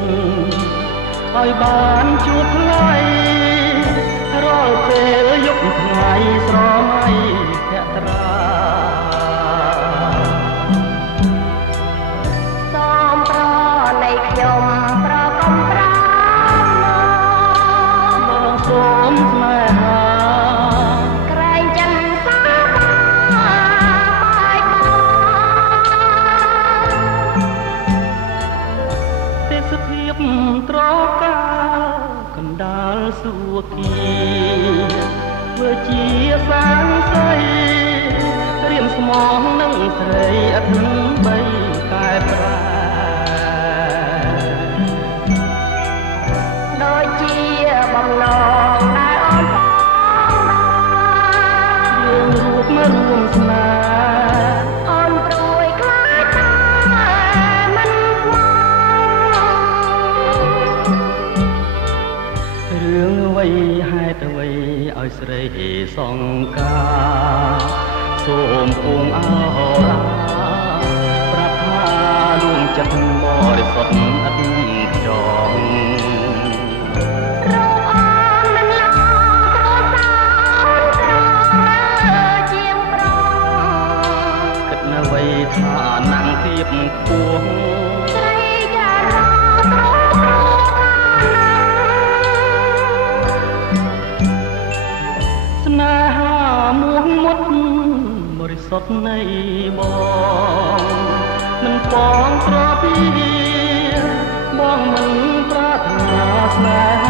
នឲ្យបានជួបថ្លៃរាល់ពេលយប់ថ្ងៃស្រមៃភក្ត្រាសូមប្រណីខ្ញុំប្រកំប្រាបងសូមស្នេហាក្រែងចិនសាបាយបងទេសភាពត្រកាកណ្ដាលសួគ៌ធ្វើជាសាងសីរៀមស្មងនឹងស្រីអត់បីកែប្រែដូចជាបំណងដែលអូនបងយើងរួបមករួមស្នេហ៍អូនព្រួយខ្លាចតែមិនខ្មោរឿងអ្វីហេតុអ្វីឲ្យស្រីសង្ការសូមពងអរាប្រាប់ថាលួងចិត្តបរិសុទ្ធឥតខ្យងរកអូនមិនឡងគ្រួសារក្រជាងប្រងគិតនៅអ្វីថាណាំងទៀតខ្ពស់ស្រីចារោស្នេហាមួងមុតបរិសុទ្ធនៃបងមិនបងត្រពីបងមិនប្រាថ្នាស្នេហា